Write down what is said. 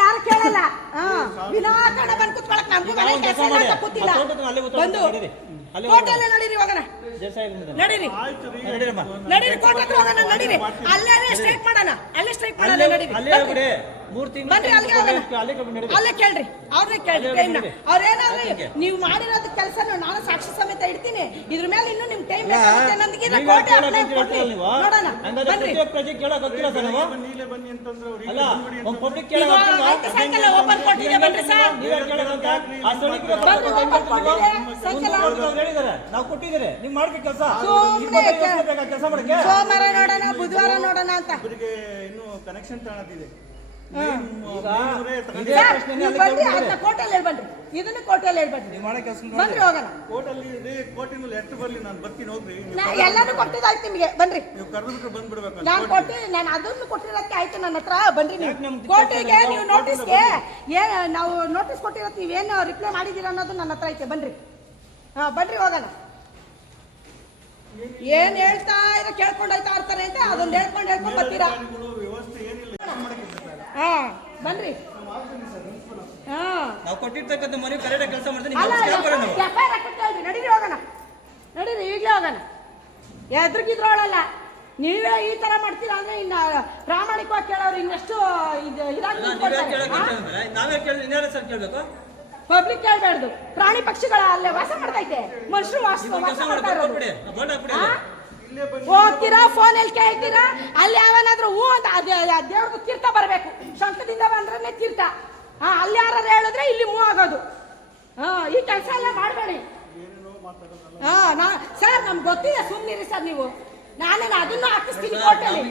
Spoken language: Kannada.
ಯಾರು ಕೇಳಲ್ಲ. ವಿನಾಕಾರಣ ಬಂದು ಕುತ್ಕೊಳಕ್ ನಮ್ಗೂ ಮನೆ ಕೆಲಸ ಇಲ್ಲ ಅಂತ ಕೂತಿಲ್ಲ. ಬಂದು ಕೋರ್ಟಲ್ಲೇ ನಡೀರಿ ಹೋಗೋಣ, ನಡೀರಿ ನಡೀರಿ ಕೋರ್ಟ್ ಹತ್ರ ಹೋಗೋಣ, ನಡೀರಿ ಅಲ್ಲೇ ಸ್ಟ್ರೈಕ್ ಮಾಡೋಣ, ಅಲ್ಲೇ ಸ್ಟ್ರೈಕ್ ಮಾಡೋಣ, ನಡೀರಿ ಬನ್ರಿ ಅಲ್ಲಿಗೆ ಹೋಗೋಣ. ಅಲ್ಲೇ ಕೇಳ್ರಿ, ಅವ್ರನ್ನೇ ಕೇಳ್ರಿ ಟೈಮ್ನ. ಅವ್ರೇನಾದ್ರು ನೀವು ಮಾಡಿರೋದು ಕೆಲಸ ನಾನು ಸಾಕ್ಷಿ ಸಮೇತ ಇಡ್ತೀನಿ, ಇದ್ರ ಮೇಲೆ ಇನ್ನು ನಿಮ್ ಟೈಮ್ ಬೇಕಾಗುತ್ತೆ ನಂದಿಗೆ ಕೋರ್ಟ್ ಅಪ್ಲೈ ಕೊಡ್ರಿ ನೋಡೋಣ. ಬನ್ರಿ ಸಾಯಂಕಾಲ ಓಪನ್ ಕೊಟ್ಟಿದೆ, ಬನ್ರಿ ಸರ್ ನಾವು ಕೊಟ್ಟಿದ್ದೀರಿ, ನೀವು ಮಾಡ್ಬೇಕು ಕೆಲಸ. ಸೋಮವಾರ ನೋಡೋಣ, ಬುಧವಾರ ನೋಡೋಣ ಅಂತ ಇನ್ನು ಕನೆಕ್ಷನ್ ತಗೊಳ್ಳೋದಿದೆ. ಕೋರ್ಟಲ್ಲಿ ಹೇಳ್ಬನ್ರಿ, ಇದನ್ನ ಕೋರ್ಟಲ್ಲಿ ಹೇಳ್ಬನ್ರಿ, ಬನ್ರಿ ಹೋಗೋಣ. ಕೋರ್ಟಿನ ಲೆಟರ್ ಬರ್ಲಿ, ನಾನು ಬರ್ತೀನಿ ಹೋಗ್ರಿ. ಎಲ್ಲಾನು ಕೊಟ್ಟಿದ್ದಾಯ್ತು ನಿಮಗೆ, ಬನ್ರಿ. ನೀವು ಕರೆದ್ಬಿಟ್ರೆ ಬಂದ್ಬಿಡ್ಬೇಕು. ನಾನು ಕೊಟ್ಟಿ, ನಾನು ಅದನ್ನು ಕೊಟ್ಟಿರೋದಕ್ಕೆ ಆಯ್ತು ನನ್ನ ಹತ್ರ. ಬನ್ರಿ ನೀವು ಕೋರ್ಟಿಗೆ, ನೀವು ನೋಟಿಸ್ಗೆ ನಾವು ನೋಟಿಸ್ ಕೊಟ್ಟಿರೋದು ನೀವೇನು ರಿಪ್ಲೈ ಮಾಡಿದ್ದೀರಾ ಅನ್ನೋದು ನನ್ನ ಹತ್ರ ಐತೆ. ಬನ್ರಿ ಬನ್ರಿ ಹೋಗೋಣ. ಏನ್ ಹೇಳ್ತಾ ಇರೋ ಕೇಳ್ಕೊಂಡು ಹೋಯ್ತಾ ಇರ್ತಾರೆ ಅಂತ ಅದನ್ನ ಹೇಳ್ಕೊಂಡು ಬರ್ತೀರಾ. ಬನ್ರಿ ನಾವು ಕೊಟ್ಟಿರ್ತಕ್ಕಂಥ ಮನೆ ಕರೆಕ್ಟ್ ಕೆಲಸ ಮಾಡ್ತೀನಿ. ನಡೀರಿ ಹೋಗೋಣ, ನಡೀರಿ ಈಗಲೇ ಹೋಗೋಣ. ಎದ್ರಿಗಿದ್ರೋಳಲ್ಲ, ನೀವೇ ಈ ತರ ಮಾಡ್ತೀರಾ ಅಂದ್ರೆ ಇನ್ನ ಪ್ರಾಮಾಣಿಕವಾಗಿ ಕೇಳೋರು ಇನ್ನೆಷ್ಟು ನಾವೇ ಕೇಳಿ ಸರ್ ಕೇಳ್ಬೇಕು. ಪಬ್ಲಿಕ್ ಕೇಳಬಾರ್ದು, ಪ್ರಾಣಿ ಪಕ್ಷಿಗಳ ಅಲ್ಲೇ ವಾಸ ಮಾಡ್ತೈತೆ, ಮನುಷ್ಯರು ವಾಸ ಮಾಡ್ತಾ ಇರೋದು. ಹೋಗ್ತೀರಾ ಫೋನಲ್ಲಿ ಕೇಳ್ತೀರಾ, ಅಲ್ಲಿ ಯಾವನಾದ್ರೂ ಹೂ ಅಂತ ದೇವ್ರಿಗೆ ತೀರ್ಥ ಬರಬೇಕು, ಶಂಕದಿಂದ ಬಂದ್ರೆ ತೀರ್ಥ. ಅಲ್ಲಿ ಯಾರು ಹೇಳಿದ್ರೆ ಇಲ್ಲಿ ಮೂವ್ ಆಗೋದು. ಈ ಕೆಲಸ ಎಲ್ಲ ಮಾಡಬೇಡಿ. ಸರ್ ನಮ್ಗೆ ಗೊತ್ತಿದೆ, ಸುಮ್ಮನಿರಿ ಸರ್ ನೀವು. ನಾನೇನು ಅದನ್ನು ಹಾಕಿಸ್ತೀನಿ ಕೋರ್ಟಲ್ಲಿ.